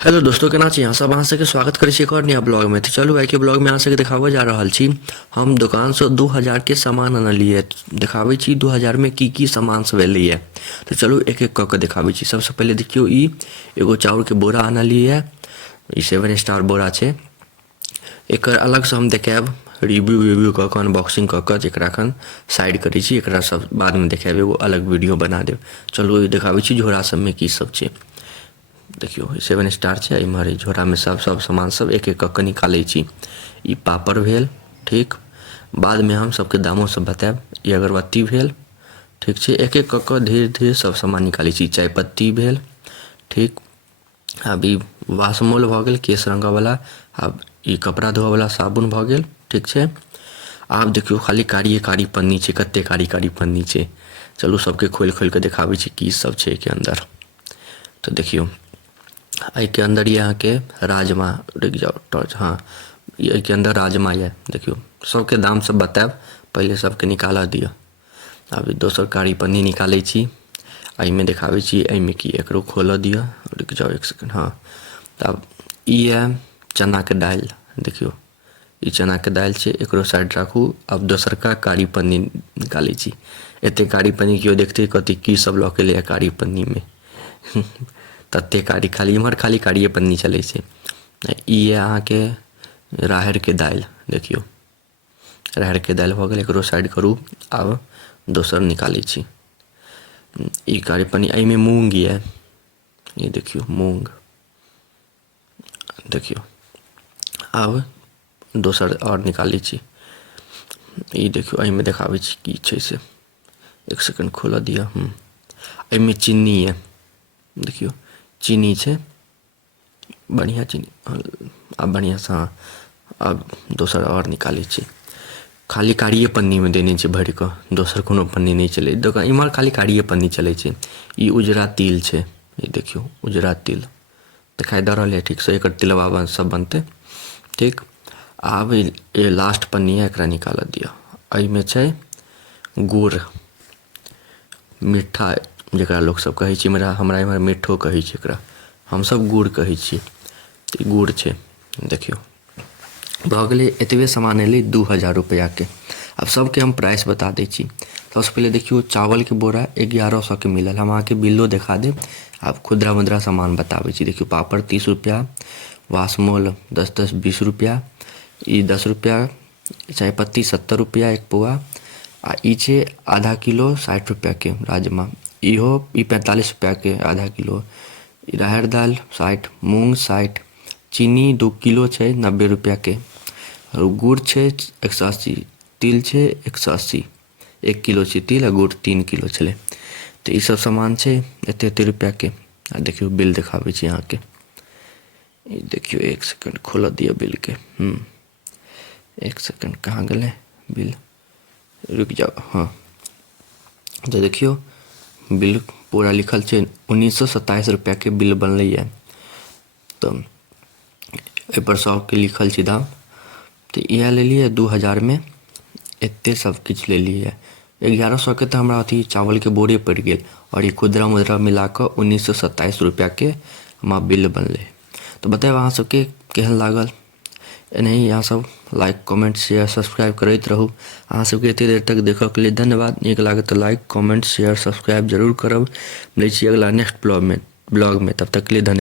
Hello दोस्तों, केना छी अहाँ सब? अहाँ सबके स्वागत करै छी एक और नया ब्लॉग में। तो चलू आइ के ब्लॉग में अहाँ सबके देखाबऽ जा रहल छी हम दुकान से 2000 के सामान आनलिए। देखाबै छी 2000 में की सामान सब एलैए। तो चलू एक एक कऽ के देखाबै छी। सबसे पहले देखियो ई एगो चाउर के बोरा आनलिए। ई 7 स्टार बोरा छै। एकर अलग से हम देखाब रिव्यू कऽ के अनबॉक्सिंग कऽ के, जेकरा अखन साइड करै छी। एकरा सब बाद में देखाब, एगो अलग वीडियो बना देब। चलू देखाबै छी झोरा सब में की सब छै। देखियो 7 स्टार छै। इम्हर झोरा में सब सामान सब एक एक कऽ निकालै छी। ई पापड़ भेल, ठीक। बाद में हम सबके दामो सब बताएब। ई अगरबत्ती भेल, ठीक छै। एक एक कऽ के धीरे धीरे सब सामान निकालै छी। चाय पत्ती भेल, ठीक। आब ई वासमोल भऽ गेल केश रंगऽवला। आब ई कपड़ा धोअवला साबुन भऽ गेल, ठीक छै। आब देखियो खाली कारी कारी पन्नी छै, कते कारी कारी पन्नी छै। चलू सबके खोलि खोलि के देखाबै छी की सब छै के अंदर। तो देखियो के अंदर ये अहाँ के राजमा। रुक जाओ टॉर्च, हाँ ये के अंदर राजमा ये। देखियो सबके दाम सब बताएब, पहले सबके निकाल दियो। अब दोसर कारी पन्नी निकालै छी। एहिमे देखाबै छी एहिमे की, एकरो खोलऽ दियो। रुक जाओ एक सेकंड, हाँ। तब ई ये चना के दालि। देखियो ई चना के दालि छै, एकरो साइड राखू। अब दोसरका कारी पन्नी निकालै छी। एते कारी पन्नी केओ देखते कहते की सब लऽ के एलैए कारी पन्नी में। तते कारी, खाली इम्हर खाली कारिये पन्नी चलै छै। ई ये अहाँके राहड़ के दालि। देखियो राहड़ के दालि भऽ गेल, एकरो साइड करू। आब दोसर निकालै छी। ई कारी पन्नी, एहिमे मूंग ये। ये देखियो मूंग। देखियो आब दोसर और निकालै छी। ई देखियो एहिमे देखाबै छी की छै से। एक सेकंड खोलऽ दिअ। एहिमे चीनी ये। देखियो चीनी छै, बढ़िया चीनी। अब बढ़िया से, हाँ। अब दोसर और निकालै छी। खाली कारिये पन्नी में देने छै भरि कऽ, दोसर कोनो पन्नी नहीं चलै। दोकान इम्हर खाली कारिये पन्नी चलै छै। ई उजरा तिल छै। ये देखियो उजरा तिल दिखाई दऽ रहल है, ठीक से। एकर तिलवा सब बनतै, ठीक। आब ये लास्ट पन्नी है, एकरा निकाल दिया। एहिमे छै गुड़, मीठा जेकरा लोग सब कहै छै। हमरा इम्हर मिठो कहै छै एकरा, हमसब गुड़ कहै छियै। तऽ गुड़ छै। देखियो भऽ गेलै। एतबे सामान एलै 2000 रुपया के। अब सबके हम प्राइस बता दै छी। सबसे पहले देखियो चावल के बोरा 1100 के मिलल। हम अहाँके बिल्लो देखा देब। आब खुदरा मुद्रा सामान बताबै छी। देखियो पापड़ 30 रुपया, वासमोल 10 20 रुपया, ई 10 रुपया, चाय पत्ती 70 रुपया एक पौआ। आ ई छै आधा किलो 60 रुपया के राजमा। इहो ई 45 रुपया के आधा किलो। राहड़ दाल 60, मूंग 60, चीनी 2 किलो छै 90 रुपया के। और गुड़ छै 180, तिल छै 180, 1 किलो छै तिल। आ गुड़ 3 किलो छलै। तो ई सब सामान छै एते रुपया के। आ देखियो बिल देखाबै छी अहाँके। ई देखियो एक सेकंड खोलऽ दिअ बिल के। एक सेकंड कहाँ गेलै बिल, रुक जाओ, हाँ। तो देखियो बिल पूरा लिखल छै 1927 रुपया के बिल बनलै। तो एहि पर सबके लिखल छै दाम। तो इएह लेलिए 2000 में, एते सब किछु लेलिए। 1100 के तो हमरा अथी चावल के बोरे पड़ि गेल। और ये खुदरा मुद्रा मिला कऽ 1927 रुपया के हमरा बिल बनलै। तो बताएब अहाँ सबके केहन लागल। एनाही अहाँ सब लाइक कमेंट शेयर सब्सक्राइब करैत रहू। अहाँ सबके एते देर तक देखऽ के लिए धन्यवाद। नीक लागत तऽ लाइक कमेंट शेयर सब्सक्राइब जरूर करब। मिलै छी अगला नेक्स्ट ब्लॉग में। तब तक के लिए धन्यवाद।